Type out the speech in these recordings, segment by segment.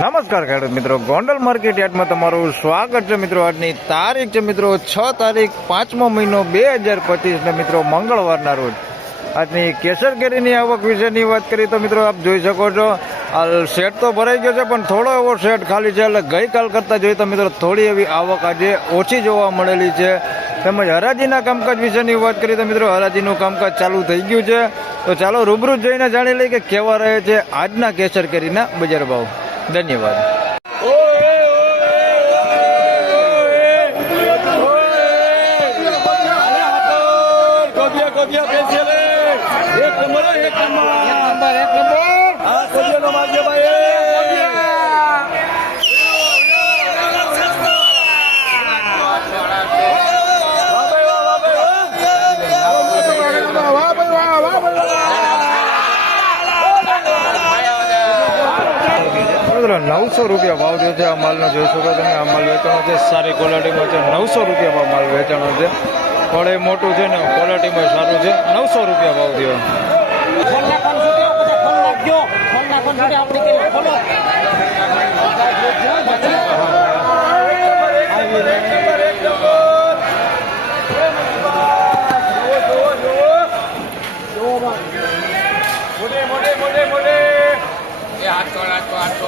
નમસ્કાર ખેડૂત મિત્રો. ગોંડલ માર્કેટ યાર્ડમાં તમારું સ્વાગત છે મિત્રો. આજની તારીખ છે મિત્રો છ તારીખ પાંચમો મહિનો બે હજાર પચીસને મિત્રો મંગળવારના રોજ. આજની કેસર કેરીની આવક વિશેની વાત કરીએ તો મિત્રો આપ જોઈ શકો છો હાલ શેડ તો ભરાઈ ગયો છે, પણ થોડો એવો શેડ ખાલી છે. એટલે ગઈકાલ કરતાં જોઈએ તો મિત્રો થોડી એવી આવક આજે ઓછી જોવા મળેલી છે. તેમજ હરાજીના કામકાજ વિશેની વાત કરીએ તો મિત્રો હરાજીનું કામકાજ ચાલુ થઈ ગયું છે. તો ચાલો રૂબરૂ જઈને જાણી લઈએ કે કેવા રહે છે આજના કેસર કેરીના બજાર ભાવ. ધન્યવાદ. કોબિયા પેન્સિલ એક નંબર. એક નંબર એક નંબર. હા કોબિયાનો માલજો મિત્રો નવસો રૂપિયા ભાવ થયો છે આ માલનો. જોઈ શકો તમે, આ માલ વેચાણો છે. સારી ક્વોલિટીમાં છે. નવસો રૂપિયામાં માલ વેચાણો છે. ફળ મોટું છે ને ક્વોલિટીમાં સારું છે. નવસો રૂપિયા ભાવ થયો.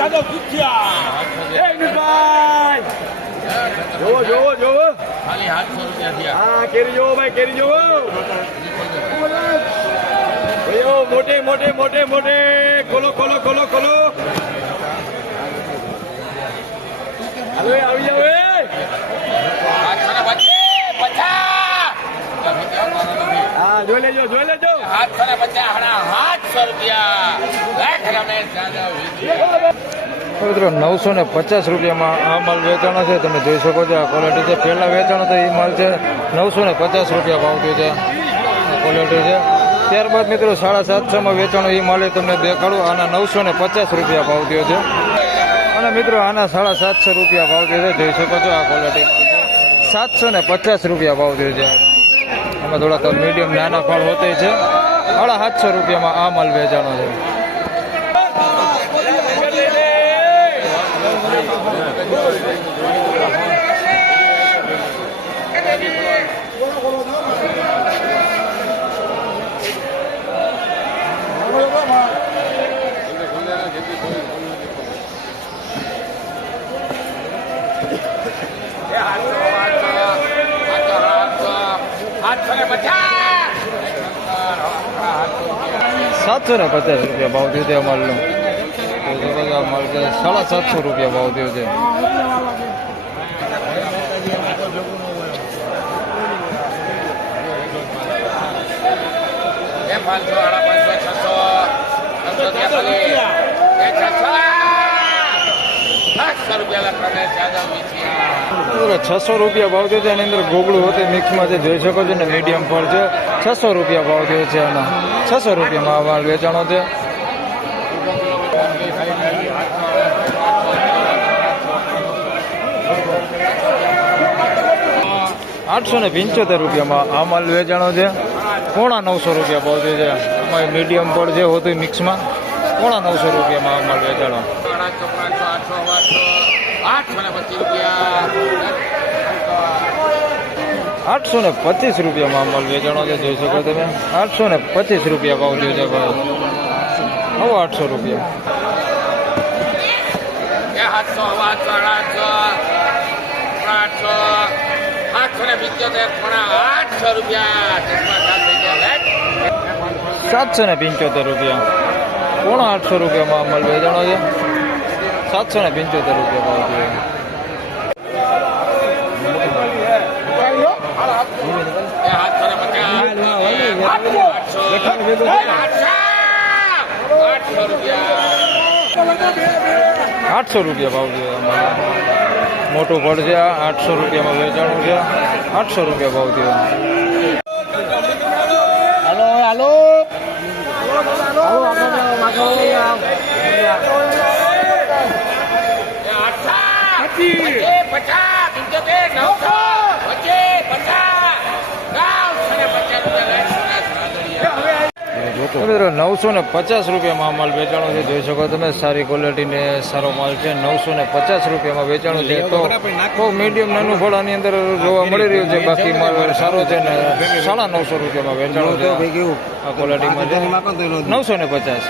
જાદવ દુખ્યા એ નિભાઈ જો જો જો ખાલી આઠસો રૂપિયા થયા. હા કેરી જો ભાઈ કેરી જો ભૈયો મોટે મોટે મોટે મોટે. ખોલો ખોલો ખોલો ખોલો. હાલો આવી જાવ હા જોઈ લેજો જોઈ લેજો. આઠસો ને પચાસ આઠસો રૂપિયા. મિત્રો, નવસો ને પચાસ રૂપિયામાં આ માલ વેચાણો છે. તમે જોઈ શકો છો, આ ક્વોલિટી છે. પહેલાં વેચાણો તો એ માલ છે, નવસો ને પચાસ રૂપિયા ભાવ છે. ક્વોલિટી છે. ત્યારબાદ મિત્રો, સાડા સાતસોમાં વેચાણો એ માલે તમને દેખાડું. આના નવસો ને પચાસ રૂપિયા ભાવ છે. અને મિત્રો, આના સાડા સાતસો રૂપિયા ભાવ છે. જોઈ શકો છો, આ ક્વોલિટી સાતસો ને પચાસ રૂપિયા ભાવ છે. આમાં થોડાક મીડિયમ નાના ફળ હોતે છે. સાડા સાતસો રૂપિયામાં આ માલ વેચાણો છે આઠસો ને પચાસ સાતસો ને પચાસ રૂપિયા ભાવ થયો તે જો માલ છે સાડા સાતસો રૂપિયા ભાવ થયો છે. છસો રૂપિયા ભાવ થયો છે. એની અંદર ગોગળું હોતે. મિક્સમાં જે જોઈ શકો છો ને, મીડિયમ ફળ છે. છસો રૂપિયા ભાવ થયો છે એનો. છસો રૂપિયામાં માલ વેચાણો છે. આઠસો ને પંચોતેર રૂપિયામાં આ માલ વેચાણો છે. પોણા નવસો રૂપિયા ભાવ છે. આમાં મીડિયમ ફળ છે હોતું મિક્સમાં પોણા નવસો રૂપિયામાં આ માલ વેચાણો. આઠસો ને પચીસ રૂપિયામાં માલ વેચાણો છે. જોઈ શકો તમે. આઠસો ને પચીસ રૂપિયા ભાવ જોઈ છે ભાઈ હવે આઠસો રૂપિયા. આઠસો આઠસો આઠસો. સાતસો ને પિત્યોતેર પોણા આઠસો રૂપિયા સાતસો ને પંચોતેર રૂપિયા. કોણ આઠસો રૂપિયામાં અમલભાઈ જાણો છે? સાતસો ને પંચોતેર રૂપિયા ભાવ જોઈએ. આઠસો. રૂપિયા. ભાવ છે મોટું ફળ છે આઠસો રૂપિયામાં વેચાણું છે. આઠસો રૂપિયા ભાવ થયો હાલો હાલો. પચાસ. પંચોતેર નવસો. મિત્રો નવસો ને પચાસ રૂપિયામાં આ માલ વેચાણો છે. જોઈ શકો તમે સારી ક્વોલિટી ને સારો માલ છે. નવસો ને પચાસ રૂપિયામાં વેચાણું છે. તો બહુ મીડિયમ નાનું ફળ આની અંદર જોવા મળી રહ્યું છે. બાકી માલ સારો છે ને સાડા નવસો રૂપિયામાં વેચાણો છે. આ ક્વોલિટીમાં નવસો ને પચાસ.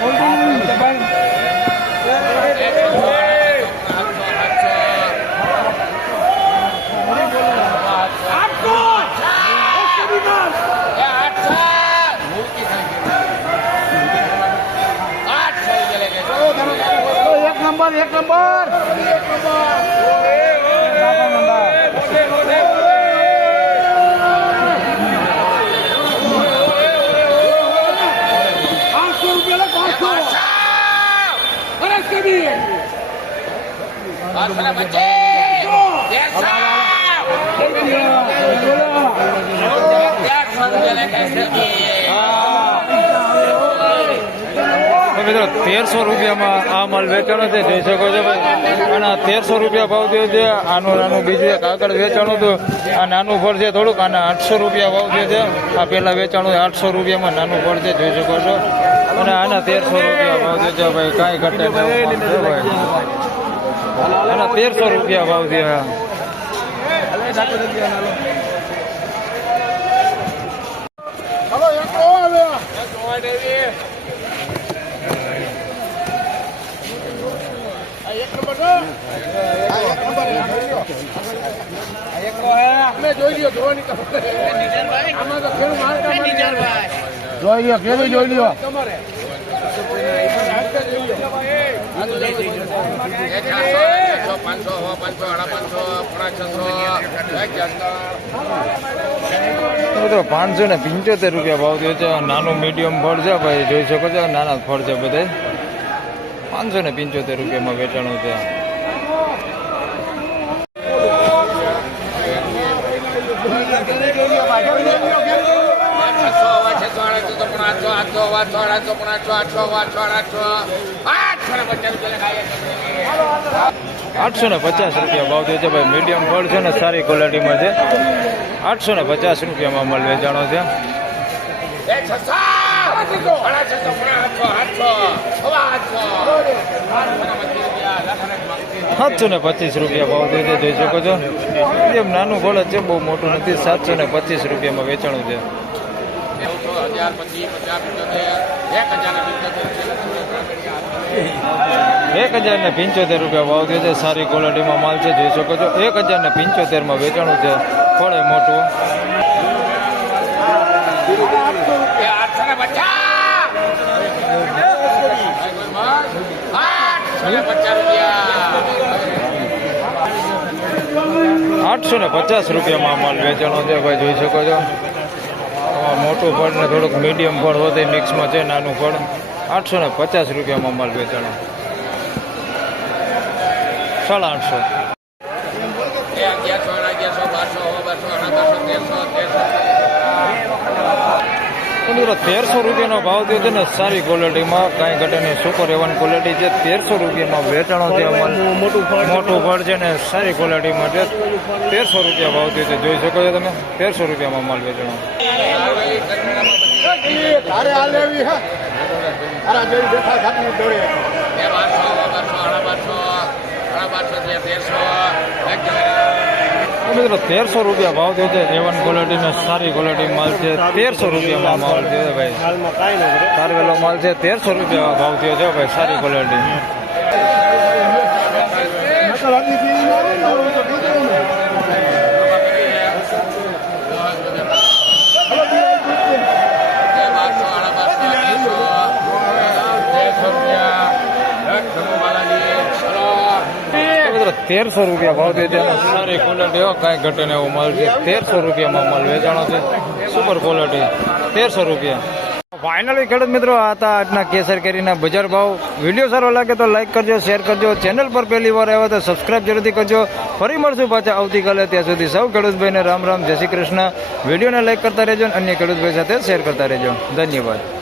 એક નંબર એક નંબર. પાંચસો રૂપિયા પાંચસો સરસ કરી મિત્રો, તેરસો રૂપિયામાં આ માલ વેચાણો છે, જોઈ શકો છો ભાઈ. અને તેરસો રૂપિયા ભાવ થયો છે, આનું નાનું બીજું એક આગળ વેચાણું હતું. આ નાનું ફળ છે થોડુંક, આના આઠસો રૂપિયા ભાવ થયો છે. આ પહેલાં વેચાણું આઠસો રૂપિયામાં નાનું ફળ છે, જોઈ શકો છો. અને આના તેરસો રૂપિયા ભાવ થયો છે ભાઈ, કાંઈ ઘટે ભાઈ. આના તેરસો રૂપિયા ભાવ થયા. જોઈ લ્યો કેવી જોઈ લ્યો. પાંચસો પાંચસો સાડા પાંચસો છસો મિત્રો પાંચસો ને પંચોતેર રૂપિયા ભાવ થયો છે. નાનું મીડિયમ ફળ છે ભાઈ જોઈ શકો છો નાના ફળ છે બધા પાંચસો ને પંચોતેર રૂપિયામાં વેચાણું છે છસો હવા છસો આઠસો તો પણ આઠસો આઠસો હવા છ આઠસો પણ આઠસો આઠસો હવા છ આઠસો આઠસો ને પચાસ રૂપિયા ભાવ થયો છે ભાઈ. મીડિયમ ફળ છે ને સારી ક્વોલિટીમાં છે. આઠસો ને પચાસ રૂપિયામાં માલ વેચાણો છે. આઠસો સાતસો ને પચીસ રૂપિયા ભાવ થયો જોઈ શકો છો. જેમ નાનું ગોળ છે, બહુ મોટું નથી. સાતસો ને પચીસ રૂપિયામાં વેચાણું છે. એક હજાર ને પંચોતેર રૂપિયા ભાવ થયો છે. સારી ક્વોલિટીમાં માલ છે, જોઈ શકો છો. એક હજાર ને પંચોતેરમાં વેચાણું છે. ફળ મોટું. આઠસો ને પચાસ રૂપિયામાં માલ વેચાણો છે, ભાઈ, જોઈ શકો છો. મોટું ફળ ને થોડુંક મીડિયમ ફળ વધે મિક્સમાં છે, નાનું ફળ. આઠસો ને પચાસ રૂપિયામાં માલ વેચાણો સાડા આઠસો એ અગિયારસો અગિયારસો બારસો બારસો અઢા બારસો તેરસો તેરસો તો મિત્રો તેરસો રૂપિયાનો ભાવ થયો છે ને સારી ક્વોલિટીમાં કાંઈ ઘટે નહીં. સુપર એવન ક્વોલિટી છે. તેરસો રૂપિયામાં વેચાણો છે મોટું ફળ છે ને સારી ક્વોલિટીમાં છે. તેરસો રૂપિયા ભાવ થયો છે. જોઈ શકો છો તમે. તેરસો રૂપિયામાં માલ વેચાણો. મિત્રો તેરસો રૂપિયા ભાવ થયો છે. એવન ક્વોલિટીનો સારી ક્વોલિટી માલ છે. તેરસો રૂપિયામાં માલ થયો છે ભાઈ. સારવેલો માલ છે. તેરસો રૂપિયા ભાવ થયો છે ભાઈ સારી ક્વોલિટી તેરસો રૂપિયા ભાવ વેચાણો સારી ક્વોલિટી હો કાંઈ ઘટે ને એવું માલ છે. તેરસો રૂપિયામાં માલ વેચાણો છે. સુપર ક્વોલિટી તેરસો રૂપિયા. ફાઇનલી ખેડૂત મિત્રો આ હતા આજના કેસર કેરીના બજાર ભાવ. વીડિયો સારો લાગે તો લાઈક કરજો શેર કરજો. ચેનલ પર પહેલી વાર આવ્યો તો સબસ્ક્રાઇબ જરૂરથી કરજો. ફરી મળશું પાછા આવતીકાલે. ત્યાં સુધી સૌ ખેડૂતભાઈને રામ રામ. જય શ્રી કૃષ્ણ. વિડીયોને લાઈક કરતા રહેજો અને અન્ય ખેડૂતભાઈ સાથે શેર કરતા રહેજો. ધન્યવાદ.